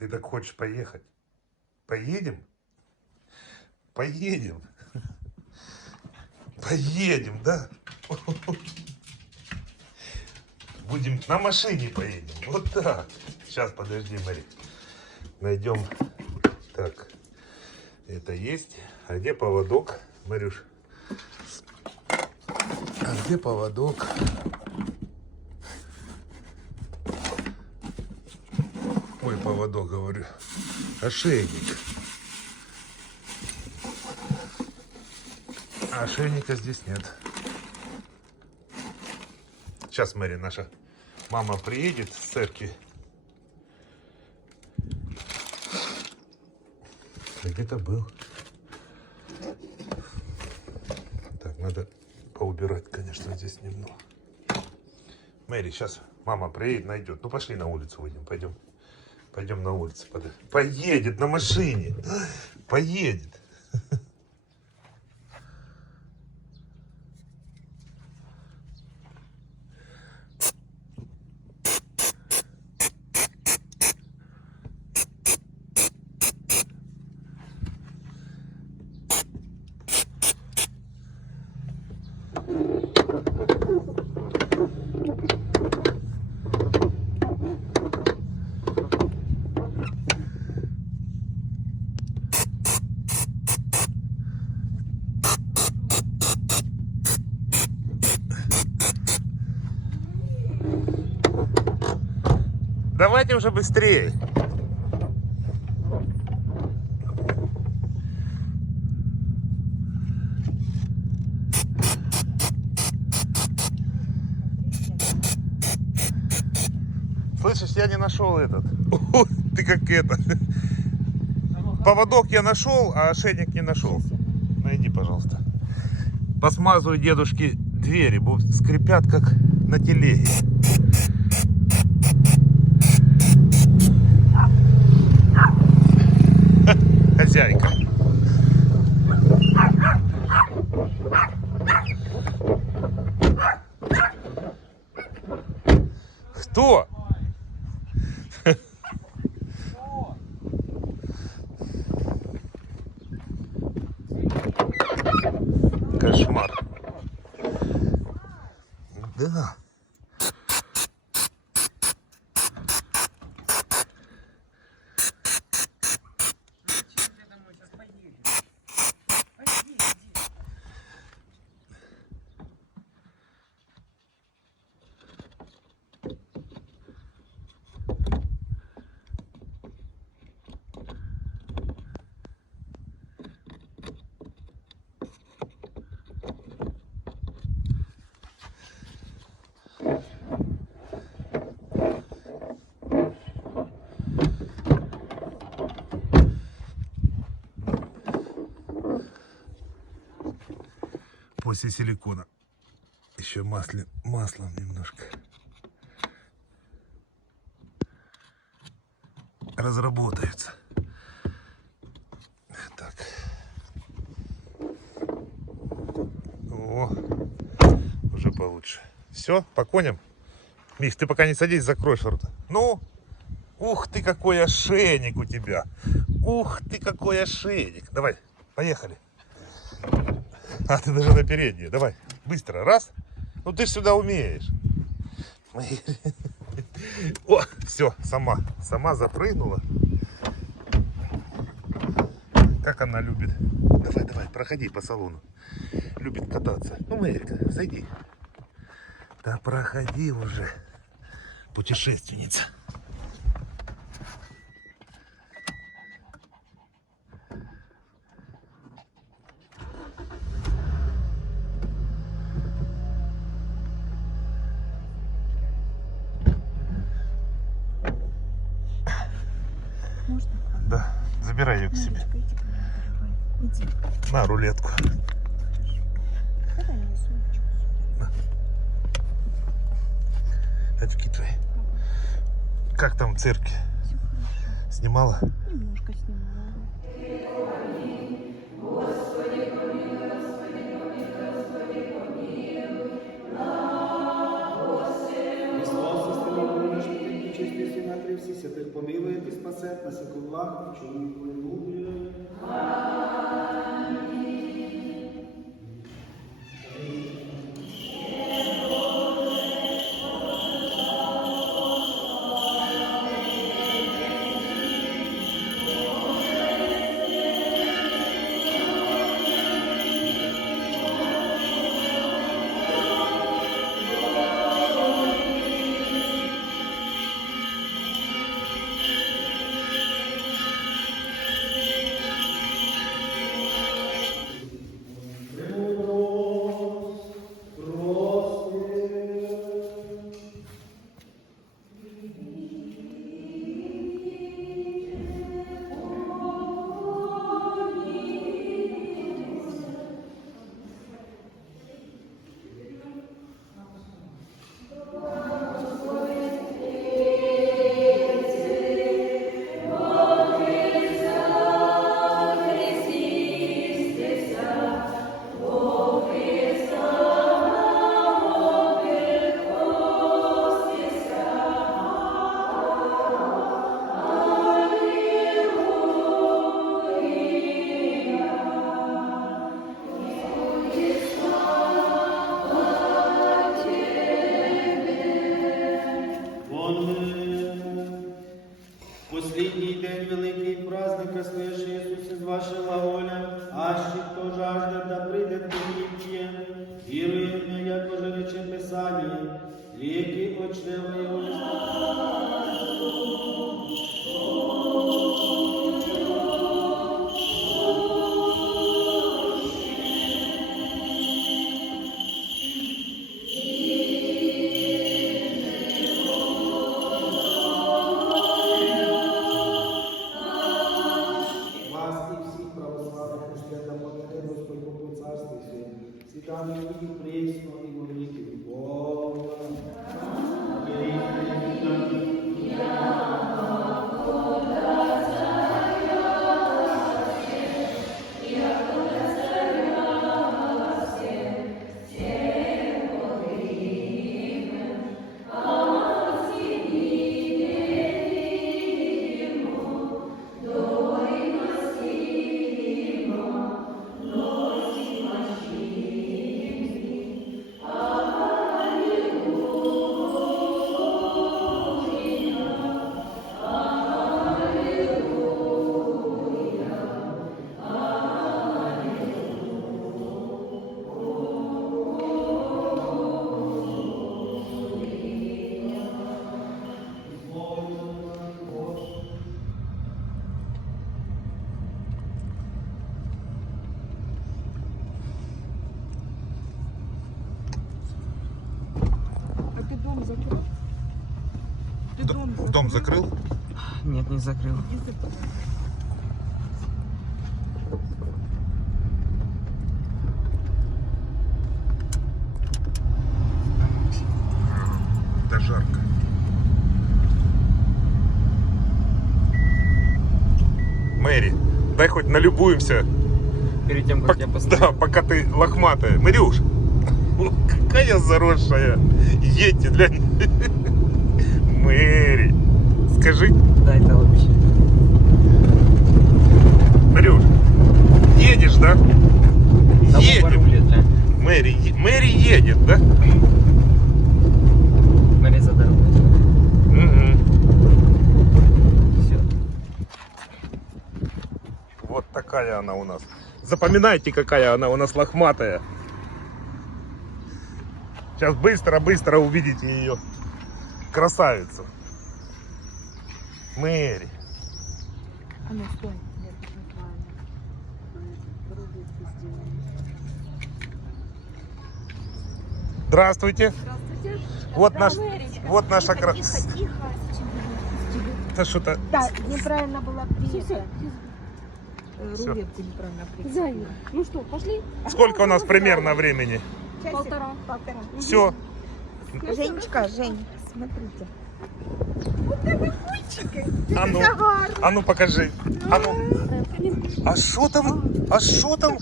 Ты так хочешь поехать? Поедем? Поедем. Поедем, да? Будем на машине поедем. Вот так. Сейчас, подожди, Мари. Найдем. Так. Это есть. А где поводок, Марюш? А где поводок? Ой, поводок, говорю. Ошейник. А ошейника здесь нет. Сейчас, Мэри, наша мама приедет с церкви. Где-то был. Так, надо поубирать, конечно, здесь немного. Мэри, сейчас мама приедет, найдет. Ну, пошли на улицу выйдем, пойдем. Пойдем на улицу. Поедет на машине. Поедет. Давайте уже быстрее. Слышишь, я не нашел этот. Ты как это. Поводок я нашел, а ошейник не нашел. Найди, пожалуйста. Посмазываю дедушке двери, скрипят как на телеге. Хозяйка. Кто? Кошмар. Да. После силикона еще маслом немножко разработаются. Так. О, уже получше. Все, по коням. Миш, ты пока не садись, закрой рот. Ну, ух ты, какой ошейник у тебя. Ух ты, какой ошейник. Давай, поехали. А, ты даже на переднюю. Давай, быстро. Раз. Ну, ты ж сюда умеешь. О, все, сама запрыгнула. Как она любит. Давай, проходи по салону. Любит кататься. Ну, Мэрика, зайди. Да проходи уже, путешественница. Можно? Да, забирай ее к себе. Иди. На рулетку. Давай мне сумочку. На. Очки твои. Как там в церкви? Все хорошо. Снимала? Немножко снимала. Христос, истинно, чистый Сын, Отри, все святих помилує і спасе, на всяку благо, чоловік любить. Последний день великий праздника Свящий Иисус из вашего воля, аще кто жаждет, да придет к пить, верует мне, яко же рече Писание, реки от чрева его Святами и пресно и во веки Бога. А ты дом закрыл? Ты Дом закрыл? Нет, не закрыл. Да жарко. Мэри, дай хоть налюбуемся. Перед тем, как я поставлю. Да, пока ты лохматая. Мэрюш, какая заросшая. Едьте, глянь. Мэри, скажи. Да, это вообще. Мэрюш, едешь, да? Там Едем. рулит, да? Мэри едет, да? Мэри за дорогой. Все. Вот такая она у нас. Запоминайте, какая она у нас лохматая. Сейчас быстро-быстро увидите ее. Красавицу. Мэри. А ну стой. Нет, это неправильно. Вроде это сделано. Здравствуйте. Здравствуйте. Вот наш, Варечка. вот наша Тихо, красавица. тихо, тихо. Это что-то. Да, неправильно была принята. Всё. Рулетку неправильно принята. Зайка. Ну что, пошли? Сколько у нас примерно времени? Полтора. Все. Женечка, Жень, смотрите. А ну покажи. А ну. А что там? А что там?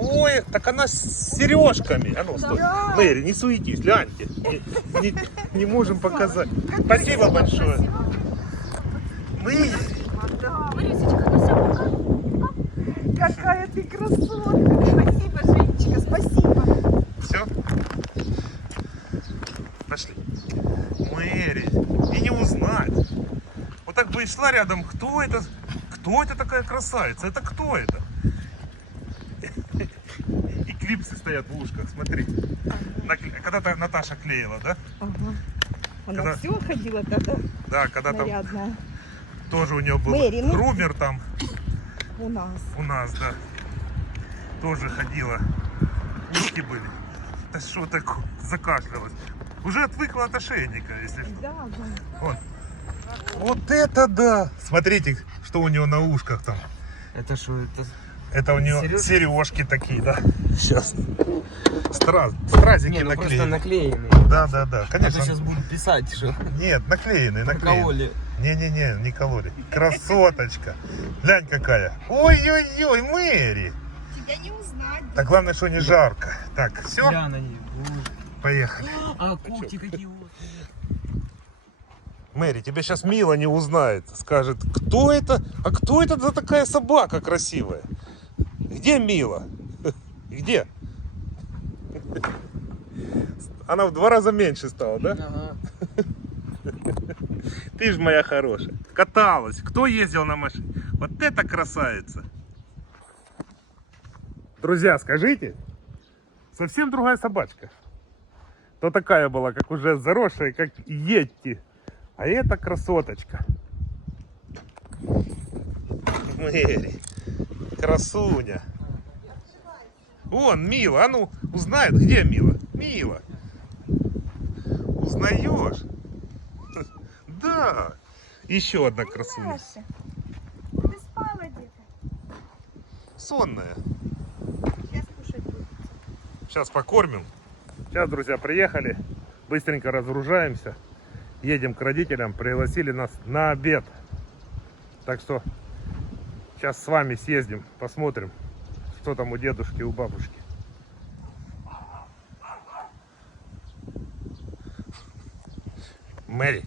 Ой, так она с сережками. А ну, стой. Мэри, не суетись, гляньте. Не можем показать. Спасибо большое. Мэри. Марисечка, ну все, пока. Какая ты красотка. Спасибо, Женечка, спасибо. Все? Пошли. Мэри. И не узнать. Вот так бы и шла рядом. Кто это? Кто это такая красавица? Это кто это? И клипсы стоят в ушках, смотри. Когда-то Наташа клеила, да? Ага. Она Когда- все ходила тогда Да, когда там нарядная. тоже у нее был Мэри, ну- грумер там У нас. у нас, да. Тоже ходила. Ушки были. Да что такое? Закашлялась. Уже отвыкла от ошейника, если что. Да, да. Вот. Вот это да! Смотрите, что у нее на ушках там. Это что, это... Это у нее Серёжки? сережки такие, да. Сейчас. Стразики Не, ну просто наклеены. наклеенные. Да, да, да. А то Конечно. сейчас будут писать, что Нет, наклеенные, наклеенные. прокололи. Не-не-не, не кололи. Красоточка. Глянь какая. Ой-ой-ой, Мэри. Тебя не узнать. Так главное, что не жарко. Так, все, Гля на ней, боже. поехали. А когти какие вот. Мэри, тебя сейчас Мила не узнает. Скажет, кто это? А кто это за такая собака красивая? Где Мила? Где? Она в 2 раза меньше стала, да? Ага. Ты ж моя хорошая. Каталась. Кто ездил на машине? Вот это красавица. Друзья, скажите, совсем другая собачка. То такая была, как уже заросшая, как Йетти. А это красоточка. Мэри, красуня. Вон, Мила, а ну, узнает, где Мила? Мила. Узнаешь? Да. Еще одна красуня. Саша, ты спала где-то? Сонная. Сейчас кушать будем. Сейчас покормим. Сейчас, друзья, приехали. Быстренько разгружаемся. Едем к родителям. Пригласили нас на обед. Так что сейчас с вами съездим. Посмотрим, что там у дедушки и у бабушки. Мэри.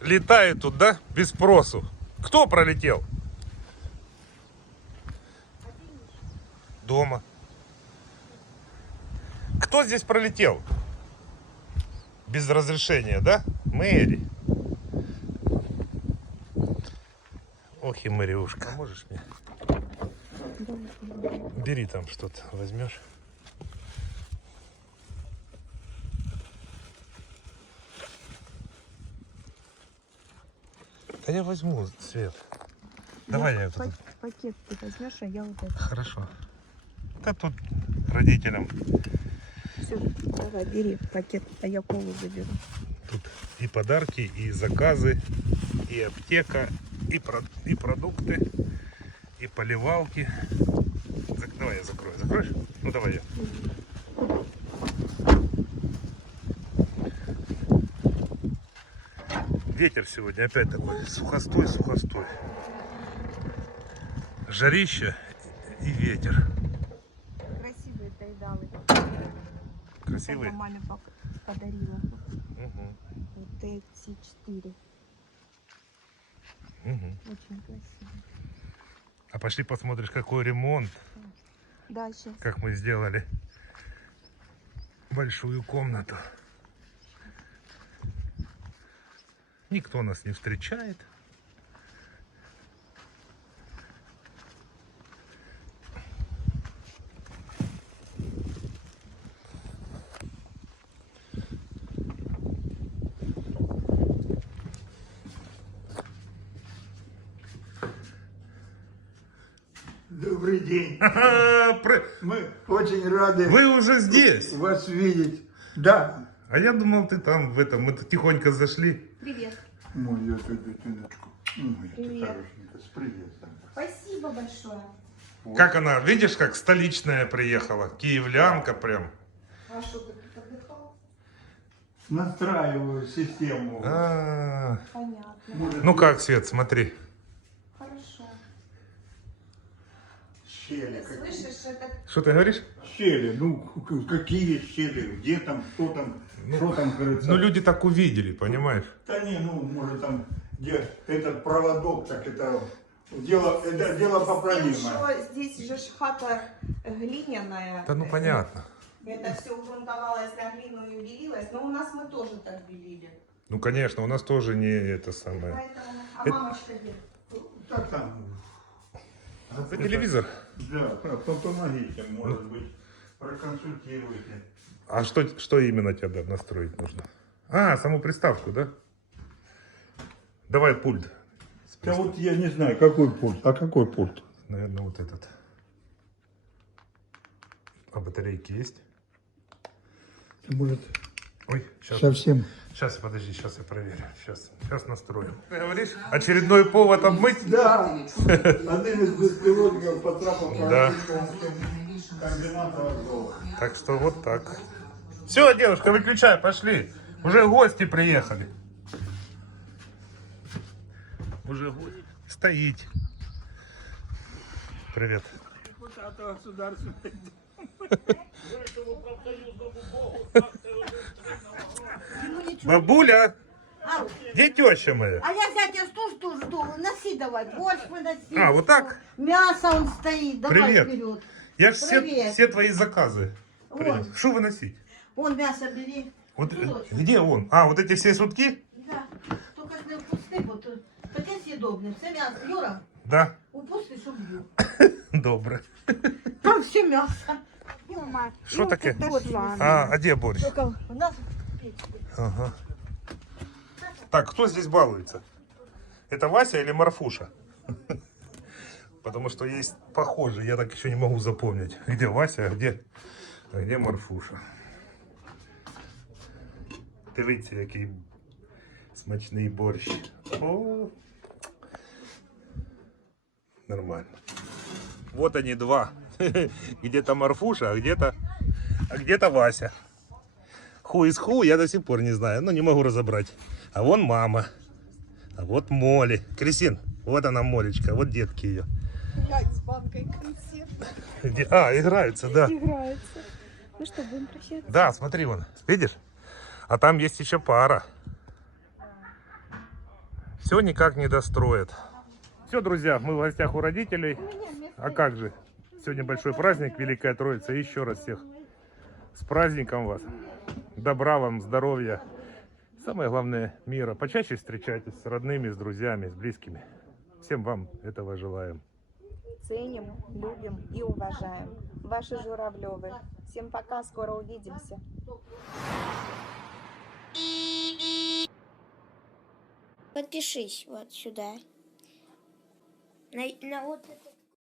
Летает тут, да? Без спросу. Кто пролетел? Дома. Кто здесь пролетел? Без разрешения, да? Мэри. Ох и Мэриушка. Поможешь мне? Бери там что-то, возьмешь. Да я возьму, Свет. Давай я тут. Пакет ты возьмешь, а я вот это. Хорошо. Да тут родителям. Все, давай, бери пакет, а я колу заберу. Тут и подарки, и заказы, и аптека, и продукты, и поливалки. Давай я закрою. Закроешь? Ну давай я. Ветер сегодня опять такой сухостой. Жарища и ветер. Красивые тайдалы. Красивый. Это маме подарила. Угу. Вот эти 4. Угу. Очень красиво. А пошли посмотришь, какой ремонт, Да, сейчас. как мы сделали большую комнату. Никто нас не встречает. Добрый день. Ха-ха, Мы очень рады Вы уже здесь? вас видеть. Да. А я думал, ты там в этом. Мы тут тихонько зашли. Привет. Мою дитиночку. Моя Привет. хорошенькая, с приездом. Спасибо большое. Как она, видишь, как столичная приехала? Киевлянка прям. А что, ты тут отдыхал? Настраиваю систему. А, Понятно. Может, Ну как, Свет, смотри. Хорошо. щели. Слышишь, это Что ты говоришь? Щели. Ну, какие щели? Где там, что там, Ну, что там, кажется. Ну, люди так увидели, понимаешь? Да не, ну, может там где этот проводок, так это дело Тем, поправимое. что здесь же ж хата глиняная. Да ну понятно. Это все грунтовалось на глину и белилось. Но у нас мы тоже так белили. Ну конечно, у нас тоже не это самое. Поэтому... А Это- мамочка где? Так там. За телевизор. Да, помогите, может быть, проконсультируйте. А что именно тебе настроить нужно? А, саму приставку, да? Давай пульт. Да вот я не знаю, какой пульт. А какой пульт? Наверное, вот этот. А батарейки есть? Может, Ой, сейчас. совсем. Сейчас, подожди, сейчас я проверю. Сейчас настроим. Ты говоришь, очередной повод обмыть? Да, один из беспилотников потрапил по Да. комбината Азова. Так что вот так. Все, девушка, выключай, пошли. Уже гости приехали. Уже гости. Стоите. Привет. Бабуля, где теща моя? А я зятя жду, носи давай, борщ выноси. А, вот так? Мясо он стоит, давай Привет. вперед. Я ж Привет. все твои заказы принес. Вот. Что выносить? Вон мясо бери. Вот, Кусочек. где он? А, вот эти все сутки? Да, только если упусти, вот таке съедобне. Все мясо, Юра, Да. упусти, щоб б'ю. Добре. Там все мясо. Что таке? Вот ладно. А где борщ? У нас Ага. Так, кто здесь балуется? Это Вася или Марфуша? Потому что есть похожие, я так еще не могу запомнить. Где Вася, а где Марфуша? Дивіться, який смачний борщ. О, нормально. Вот они два. Где-то Марфуша, а где-то Вася. Ху из ху я до сих пор не знаю, но не могу разобрать. А вон мама. А вот Молли. Крисин, вот она Молечка, вот детки ее. Играть с банкой консерв. А, играются, да. Играется. Ну что, будем прощаться? Да, смотри вон, видишь? А там есть еще пара. Все никак не достроят. Все, друзья, мы в гостях у родителей. А как же? Сегодня большой праздник, Великая Троица. Еще раз всех с праздником вас. Добра вам, здоровья. Самое главное, мира. Почаще встречайтесь с родными, с друзьями, с близкими. Всем вам этого желаем. Ценим, любим и уважаем. Ваши Журавлевы. Всем пока, скоро увидимся. Подпишись вот сюда. На вот этот